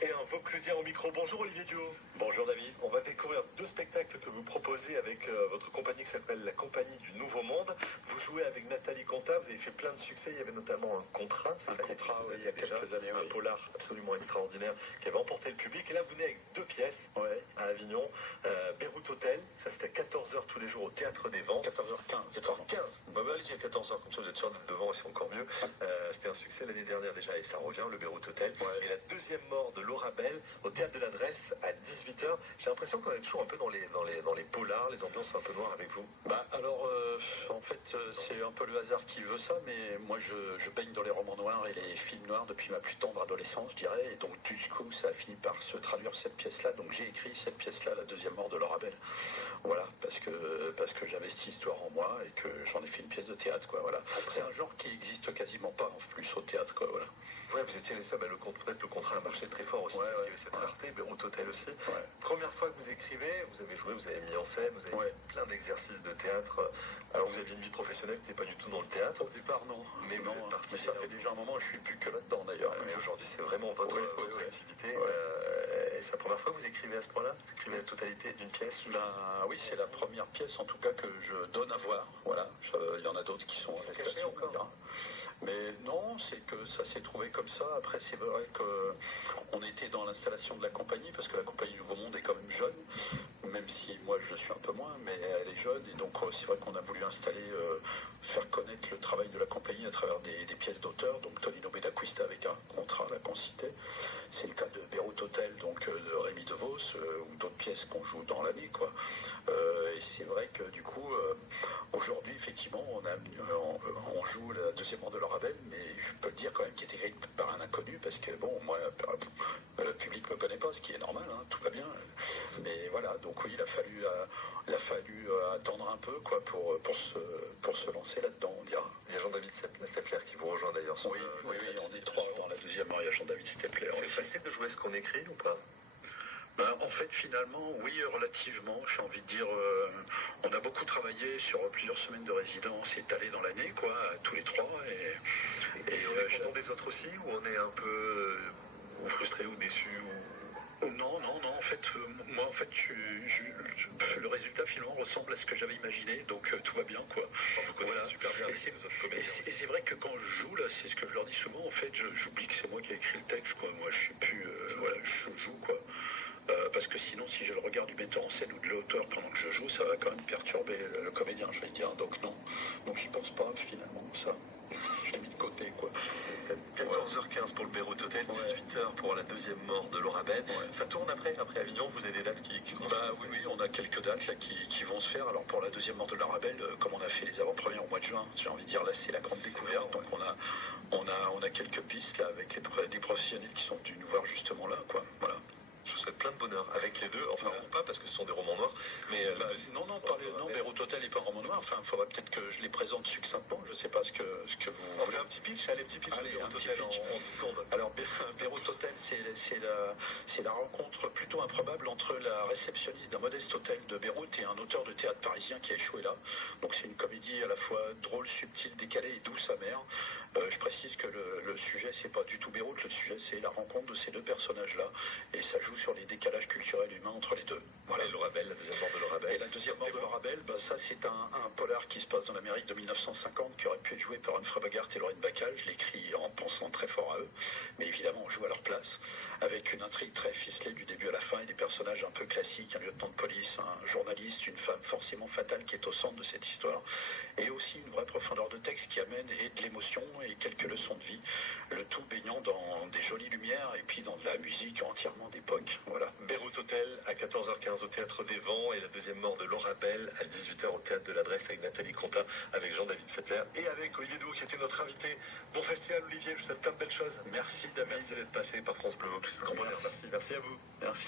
Et un Vauclusien au micro. Bonjour Olivier Duhaut. Bonjour David. On va découvrir deux spectacles que vous proposez avec votre compagnie qui s'appelle la Compagnie du Nouveau Monde. Vous jouez avec Nathalie Contat, vous avez fait plein de succès. Il y avait notamment un contrat, c'est ça, contrat, oui, il y a quelques années, un polar absolument extraordinaire qui avait emporté le public. Et là, vous venez avec deux pièces à Avignon. Beyrouth Hotel, ça c'était à 14h tous les jours au Théâtre des Vents. 14h15. 14h15. Bah, allez-y à 14h, comme ça vous êtes sûr d'être devant et c'est encore mieux. C'était un succès l'année dernière déjà et ça revient, le Beyrouth Hotel. Et la deuxième mort de Laura Bell au Théâtre de l'Adresse à 18h. J'ai l'impression qu'on est toujours un peu dans les polars, les ambiances un peu noires avec vous. En fait, c'est un peu le hasard qui veut ça, mais moi je baigne dans les romans noirs et les films noirs depuis ma plus tendre adolescence, je dirais, et donc du coup ça a fini par se traduire cette pièce-là, donc j'ai écrit cette pièce-là, la deuxième mort de Laura Bell. Voilà, parce que j'avais cette histoire en moi et que j'en ai fait une pièce de théâtre, quoi, voilà. C'est un genre qui existe quasiment pas en plus au théâtre, quoi, voilà. Ouais, vous étiez ça, peut-être le contrat a marché très fort aussi, parce qu'il y avait cette clarté, Beyrouth Hotel aussi. Première fois que vous écrivez, vous avez joué, vous avez mis en scène, vous avez fait plein d'exercices de théâtre. Alors vous aviez une vie professionnelle qui n'était pas du tout dans le théâtre. Au départ, non. Mais non, vous êtes parti. Mais ça fait déjà un moment, je suis plus que là-dedans d'ailleurs. Mais aujourd'hui, c'est vraiment votre activité. Et c'est la première fois que vous écrivez à ce point-là? Vous écrivez la totalité d'une pièce? Oui, c'est la première pièce en tout cas que je donne à voir. Voilà. Il y en a d'autres qui sont cachés encore. Mais non, c'est que ça s'est trouvé comme ça. Après, c'est vrai qu'on était dans l'installation de la compagnie, parce que la compagnie Nouveau Monde est quand même jeune, même si moi je le suis un peu moins, mais elle est jeune, et donc c'est vrai qu'on a voulu installer, faire connaître le travail de la compagnie à travers des pièces d'auteurs, donc Tonino Benacquista avec un contrat là qu'on citait. C'est le cas de Beyrouth Hotel, donc de Rémi DeVos, ou d'autres pièces qu'on joue dans l'année, quoi. Et c'est vrai que du coup, aujourd'hui, effectivement, on joue la deuxième mort de Laura Bell, mais je peux le dire quand même qu'il est écrit par un inconnu, parce que bon, moi, le public ne me connaît pas, ce qui est normal, hein, tout va bien. Mais voilà, donc oui, il a fallu attendre un peu, quoi, pour se lancer là-dedans, on dira. Il y a Jean-David Stepler qui vous rejoint d'ailleurs. Oui, on est trois dans la deuxième mort, il y a Jean-David Stepler. C'est facile de jouer ce qu'on écrit ou pas? En fait, finalement, oui, relativement, j'ai envie de dire, on a beaucoup travaillé sur plusieurs semaines de résidence étalées dans l'année, quoi, tous les trois. Et on est content des autres aussi, ou on est un peu frustré ou déçu Non, en fait, moi, en fait, le résultat, finalement, ressemble à ce que j'avais imaginé, donc tout va bien, quoi. Vous connaissez super bien les autres comédiens. Et c'est vrai que quand je joue, là, c'est ce que je leur dis souvent, en fait, j'oublie que c'est moi qui ai écrit le texte, quoi. Moi, je suis plus, je joue, quoi. Parce que sinon, si j'ai le regard du metteur en scène ou de l'auteur pendant que je joue, ça va quand même perturber le comédien, je vais dire. Donc non, donc j'y pense pas finalement, ça. Je l'ai mis de côté, quoi. 14h15 pour le Beyrouth Hotel, 18h pour la deuxième mort de Laura Bell. Ça tourne après Avignon, vous avez des dates qui oui, on a quelques dates là qui vont se faire. Alors pour la deuxième mort de Laura Bell, comme on a fait les avant-premières au mois de juin, j'ai envie de dire là c'est la grande découverte. Donc on a quelques pistes là avec des professionnels qui sont venus nous voir justement là, quoi. Voilà. Je vous souhaite plein de bonheur avec les deux, enfin ou pas parce que ce sont des romans noirs, mais non, Beyrouth Hotel n'est pas un roman noir, enfin il faudra peut-être que je les présente succinctement, je ne sais pas ce que vous... On fait un petit pitch, allez, petit pitch de Beyrouth Hotel en 10 secondes. Alors Beyrouth Hotel, c'est la rencontre plutôt improbable entre la réceptionniste d'un modeste hôtel de Beyrouth et un auteur de théâtre parisien qui a échoué là. Donc c'est une comédie à la fois drôle, subtile, décalée et douce amère. Je précise que le sujet, c'est pas du tout Beyrouth, le sujet c'est la rencontre de ces deux personnages-là, et ça joue sur les décalages culturels humains entre les deux. Voilà, Laura Bell, la deuxième mort de Laura Bell. Et la deuxième mort de Laura Bell, ça c'est un polar qui se passe dans l'Amérique de 1950, qui aurait pu être joué par Humphrey Bogart et Lorraine Bacall. Je l'écris en pensant très fort à eux, mais évidemment on joue à leur place, avec une intrigue très ficelée du début à la fin et des personnages un peu classiques, un lieutenant de police, un journaliste, une femme forcément fatale qui est au centre de cette histoire, et aussi une vraie profondeur de texte qui amène de l'émotion et quelques leçons de vie, le tout baignant dans des jolies lumières et puis dans de la musique entièrement d'époque. Voilà. Beyrouth Hotel à 14h15 au Théâtre des Vents et la deuxième mort de Laura Bell à 18h au Théâtre de l'Adresse avec Nathalie Contat, avec Jean-David Stepler et avec Olivier Duhaut qui était notre invité. Bon festival Olivier, je vous souhaite plein de belles choses. Merci David. Merci d'être passé par France Bleu. Merci à vous. Merci.